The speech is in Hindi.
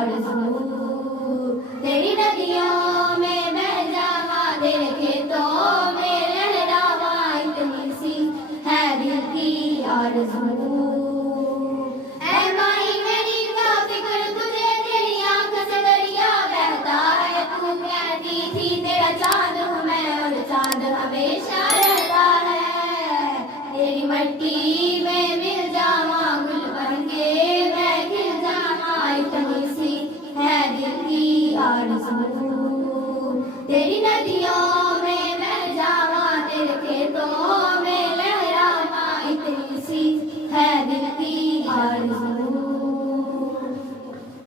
आरज़ू, तेरी नदियों में बह जावा, तेरे खेतों में लहरावा, इतनी सी है दिल की आरज़ू। ऐ माही मेरी क्या फिक्र तुझे, तेरी आंख से दरिया बहता है, तू कहती थी तेरा चाँद हूँ मैं और चाँद हमेशा रहता है। तेरी मट्टी में मिल जावा, गुल बन के मैं खिल जावा, इतनी सी है दिल की आरज़ू। तेरी नदियों